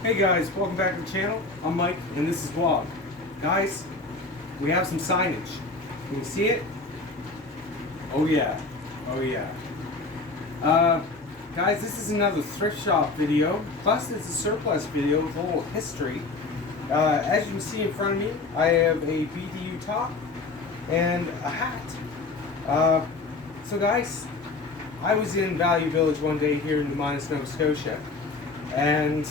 Hey guys, welcome back to the channel. I'm Mike and this is Vlog. Guys, we have some signage. Can you see it? Oh yeah. Oh yeah. Guys, this is another thrift shop video. Plus it's a surplus video with a little history. As you can see in front of me, I have a BDU top and a hat. So guys, I was in Value Village one day here in Nova Scotia, and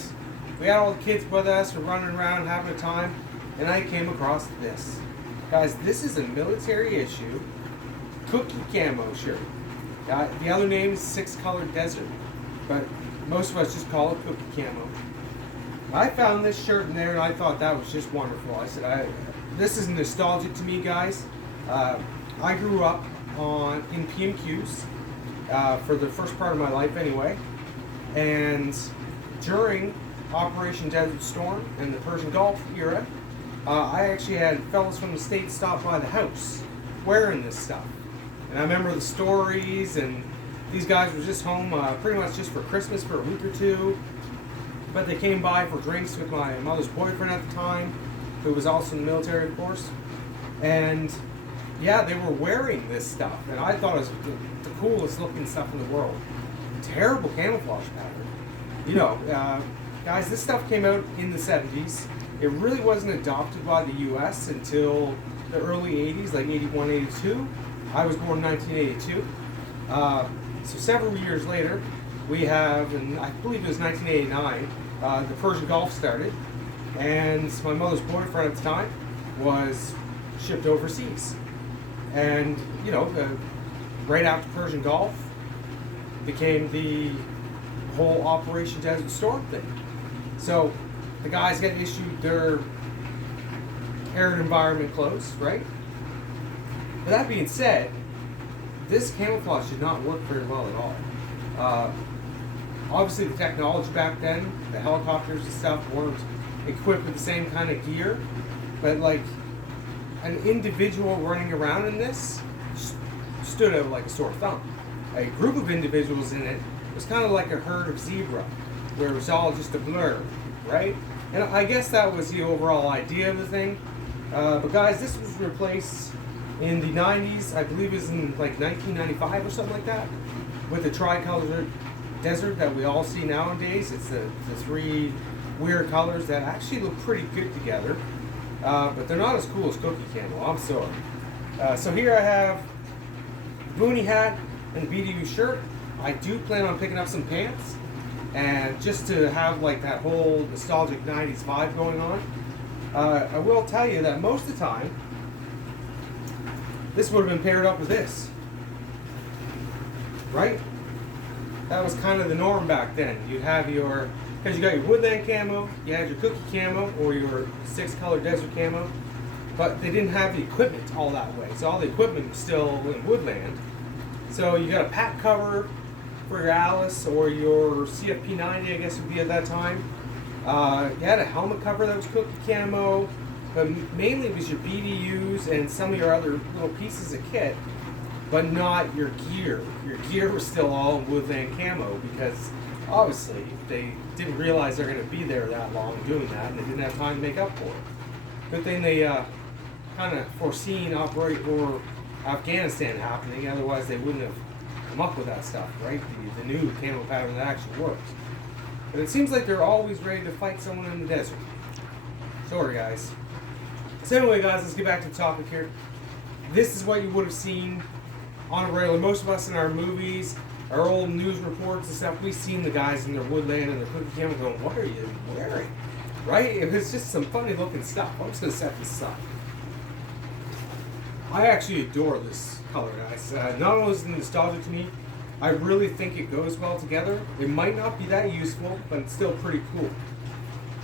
we had all the kids with us, we're running around having a time, and I came across this. Guys, this is a military issue cookie camo shirt. The other name is 6-Colored Desert, but most of us just call it cookie camo. I found this shirt in there and I thought that was just wonderful. I said, this is nostalgic to me, guys. I grew up in PMQs for the first part of my life anyway, and during Operation Desert Storm and the Persian Gulf era, I actually had fellas from the States stop by the house wearing this stuff. And I remember the stories, and these guys were just home pretty much just for Christmas for a week or two. But they came by for drinks with my mother's boyfriend at the time, who was also in the military, of course. And yeah, they were wearing this stuff, and I thought it was the coolest looking stuff in the world. Terrible camouflage pattern. You know, guys, this stuff came out in the 70s. It really wasn't adopted by the US until the early 80s, like 81, 82. I was born in 1982. So several years later, we have, and I believe it was 1989, the Persian Gulf started, and my mother's boyfriend at the time was shipped overseas. And, you know, right after Persian Gulf became the whole Operation Desert Storm thing. So the guys get issued their arid environment clothes, right? But that being said, this camouflage did not work very well at all. Obviously the technology back then, the helicopters and stuff weren't equipped with the same kind of gear, but like an individual running around in this stood out like a sore thumb. A group of individuals in it was kind of like a herd of zebra, where it was all just a blur, right? And I guess that was the overall idea of the thing. But guys, this was replaced in the 90s, I believe it was in like 1995 or something like that, with the tri-colored desert that we all see nowadays. It's the three weird colors that actually look pretty good together, but they're not as cool as cookie camo, I'm sorry. So here I have the boonie hat and the BDU shirt. I do plan on picking up some pants, and just to have like that whole nostalgic 90s vibe going on. I will tell you that most of the time this would have been paired up with this, right? That was kind of the norm back then. You'd have your, because you got your woodland camo, you had your cookie camo or your 6-Colored Desert camo, but they didn't have the equipment all that way. So all the equipment was still in woodland. So you got a pack cover for your Alice or your CFP 90, I guess would be at that time. You had a helmet cover that was cookie camo, but mainly it was your BDUs and some of your other little pieces of kit, but not your gear. Your gear was still all woodland camo, because obviously they didn't realize they're going to be there that long doing that, and they didn't have time to make up for it. Good thing they kind of foreseen Afghanistan happening, otherwise they wouldn't have come up with that stuff, right? The new camo pattern that actually works. But it seems like they're always ready to fight someone in the desert. Sorry, guys. So anyway, guys, let's get back to the topic here. This is what you would have seen on a regular. Most of us in our movies, our old news reports and stuff, we've seen the guys in their woodland and their cookie camo going, what are you wearing? Right? It was just some funny looking stuff. I'm just going to set this aside. I actually adore this color, guys. Not only is it nostalgic to me, I really think it goes well together. It might not be that useful, but it's still pretty cool.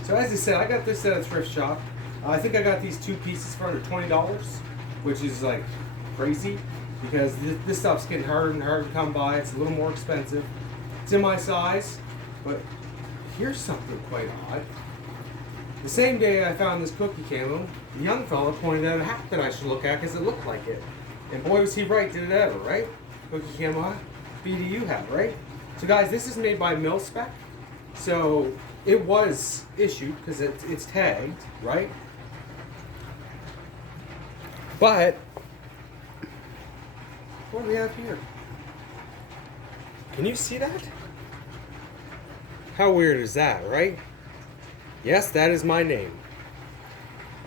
So as I said, I got this at a thrift shop. I think I got these two pieces for under $20, which is like crazy, because this stuff's getting harder and harder to come by. It's a little more expensive. It's in my size, but here's something quite odd. The same day I found this cookie camo, the young fella pointed out a hat that I should look at because it looked like it. And boy was he right, did it ever, right? Cookie camo BDU hat, right? So guys, this is made by Mil Spec. So it was issued because it's tagged, right? But what do we have here? Can you see that? How weird is that, right? Yes, that is my name.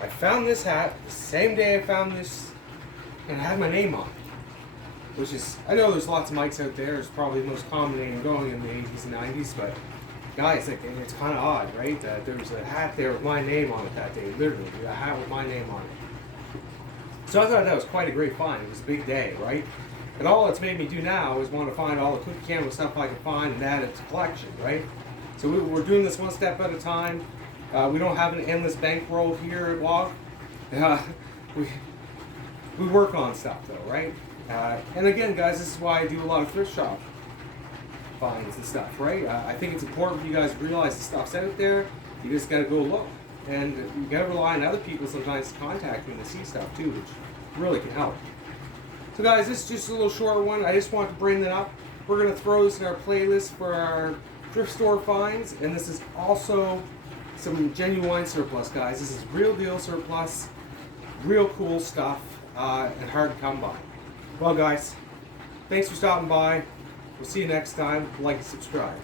I found this hat the same day I found this, and it had my name on it. Which is, I know there's lots of mics out there. It's probably the most common name going in the 80s and 90s, but guys, like, it's kind of odd, right? There was a hat there with my name on it that day, literally, a hat with my name on it. So I thought that was quite a great find. It was a big day, right? And all it's made me do now is want to find all the cookie camo stuff I can find and add it to the collection, right? So we're doing this one step at a time. We don't have an endless bankroll here at WOG. We work on stuff though, right? And again, guys, this is why I do a lot of thrift shop finds and stuff, right? I think it's important for you guys to realize the stuff's out there. You just gotta go look. And you gotta rely on other people sometimes to contact when they see stuff too, which really can help. So guys, this is just a little short one. I just want to bring that up. We're gonna throw this in our playlist for our thrift store finds, and this is also some genuine surplus, guys. This is real deal surplus, real cool stuff, and hard to come by. Well, guys, thanks for stopping by. We'll see you next time. Like and subscribe.